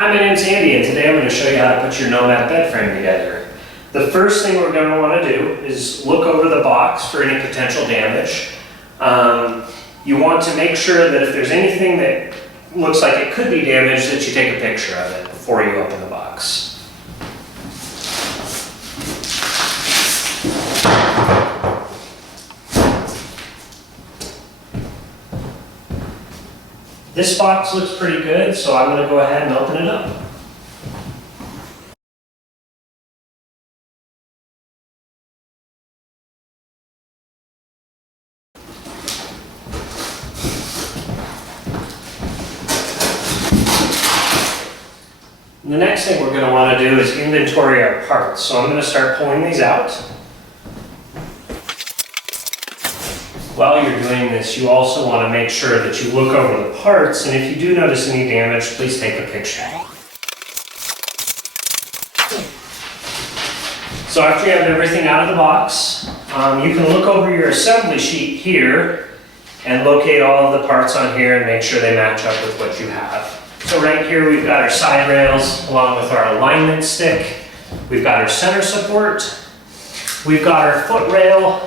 Hi, my name's Andy, and today I'm going to show you how to put your Nomad bed frame together. The first thing we're going to want to do is look over the box for any potential damage. You want to make sure that if there's anything that looks like it could be damaged, that you take a picture of it before you open the box. This box looks pretty good, so I'm going to go ahead and open it up. The next thing we're going to want to do is inventory our parts. So I'm going to start pulling these out. While you're doing this, you also want to make sure that you look over the parts, and if you do notice any damage, please take a picture. So after you have everything out of the box, you can look over your assembly sheet here and locate all of the parts on here and make sure they match up with what you have. So right here we've got our side rails along with our alignment stick. We've got our center support. We've got our foot rail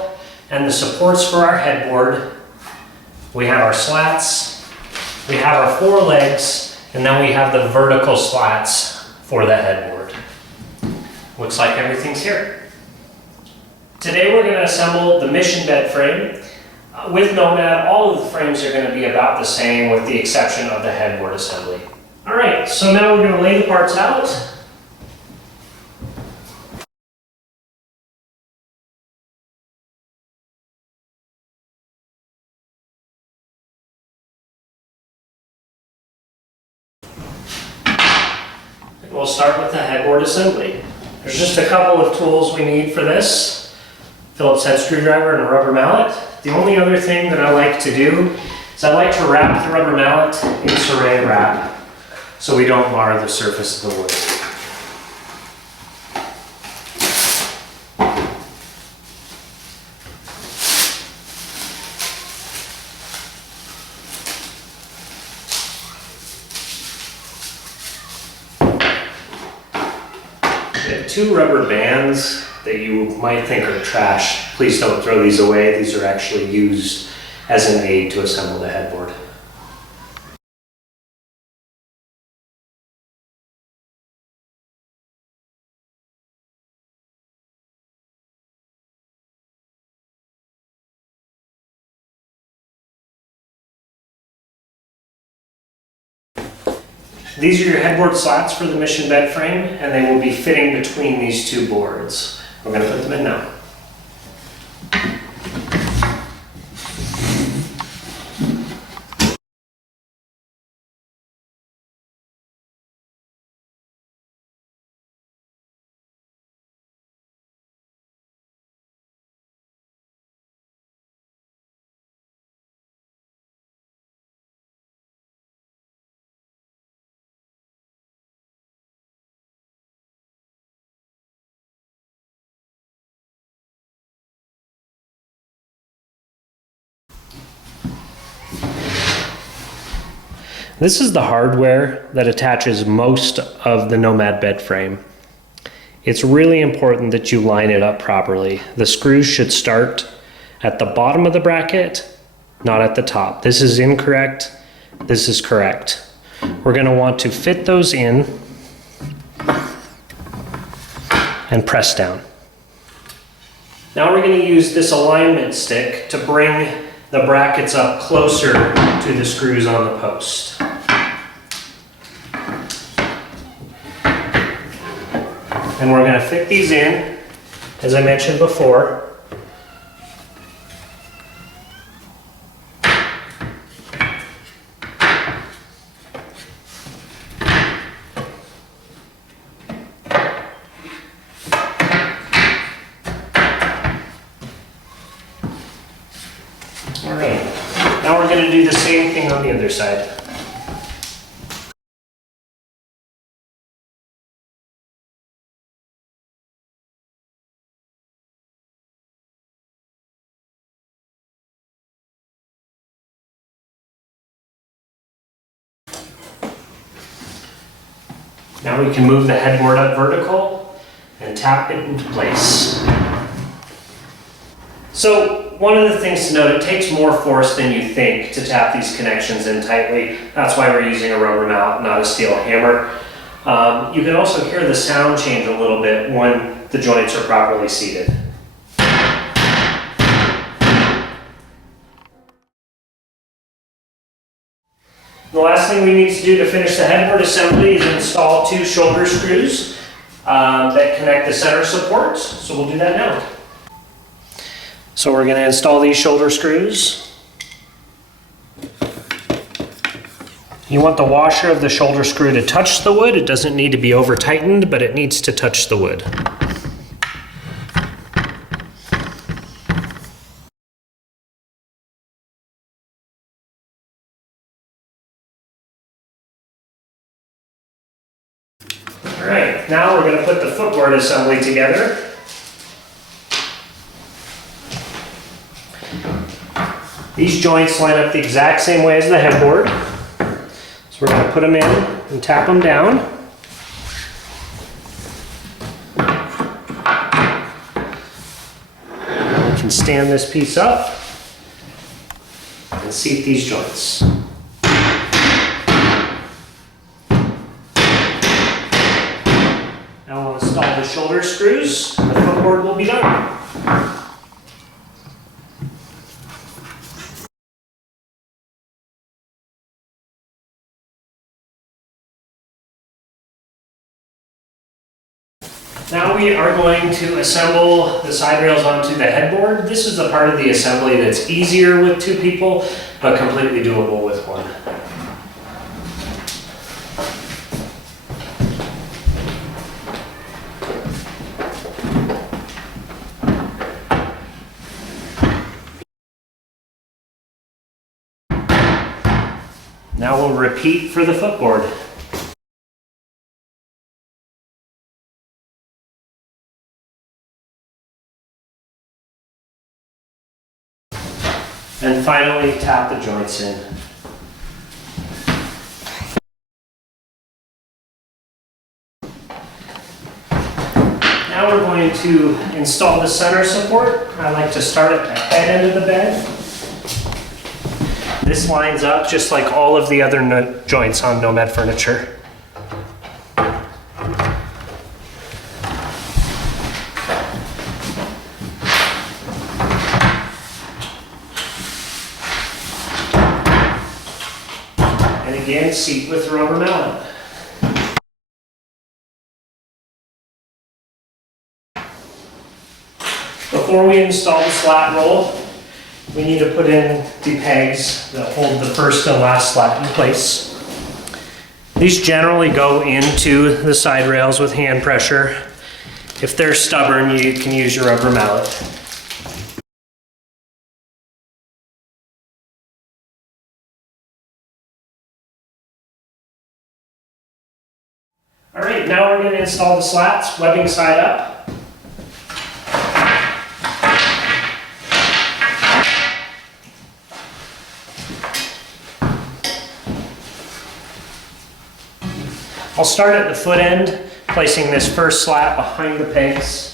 and the supports for our headboard. We have our slats. We have our four legs, and then we have the vertical slats for the headboard. Looks like everything's here. Today we're going to assemble the mission bed frame. With Nomad, all of the frames are going to be about the same with the exception of the headboard assembly. All right, so now we're going to lay the parts out. We'll start with the headboard assembly. There's just a couple of tools we need for this. Phillips head screwdriver and a rubber mallet. The only other thing that I like to do is I like to wrap the rubber mallet in saran wrap so we don't mar the surface of the wood. Two rubber bands that you might think are trash. Please don't throw these away. These are actually used as an aid to assemble the headboard. These are your headboard slats for the mission bed frame, and they will be fitting between these two boards. We're going to put them in now. This is the hardware that attaches most of the Nomad bed frame. It's really important that you line it up properly. The screws should start at the bottom of the bracket, not at the top. This is incorrect. This is correct. We're going to want to fit those in and press down. Now we're going to use this alignment stick to bring the brackets up closer to the screws on the post. And we're going to fit these in, as I mentioned before. All right, now we're going to do the same thing on the other side. Now we can move the headboard up vertical and tap it into place. So one of the things to note, it takes more force than you think to tap these connections in tightly. That's why we're using a rubber mallet, not a steel hammer. You can also hear the sound change a little bit when the joints are properly seated. The last thing we need to do to finish the headboard assembly is install 2 shoulder screws that connect the center supports. So we'll do that now. So we're going to install these shoulder screws. You want the washer of the shoulder screw to touch the wood. It doesn't need to be over tightened, but it needs to touch the wood. All right, now we're going to put the footboard assembly together. These joints line up the exact same way as the headboard. So we're going to put them in and tap them down. We can stand this piece up and seat these joints. Now we'll install the shoulder screws and the footboard will be done. Now we are going to assemble the side rails onto the headboard. This is the part of the assembly that's easier with 2 people, but completely doable with 1. Now we'll repeat for the footboard. And finally, tap the joints in. Now we're going to install the center support. I like to start at the head end of the bed. This lines up just like all of the other joints on Nomad furniture. And again, seat with the rubber mallet. Before we install the slat roll, we need to put in the pegs that hold the first and last slat in place. These generally go into the side rails with hand pressure. If they're stubborn, you can use your rubber mallet. All right, now we're going to install the slats, webbing side up. I'll start at the foot end, placing this first slat behind the pegs.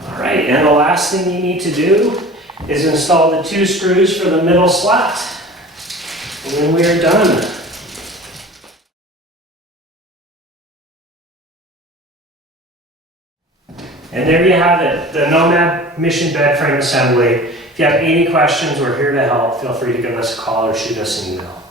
All right, and the last thing you need to do is install the 2 screws for the middle slat. And then we are done. And there you have it, the Nomad Mission bed frame assembly. If you have any questions, we're here to help. Feel free to give us a call or shoot us an email.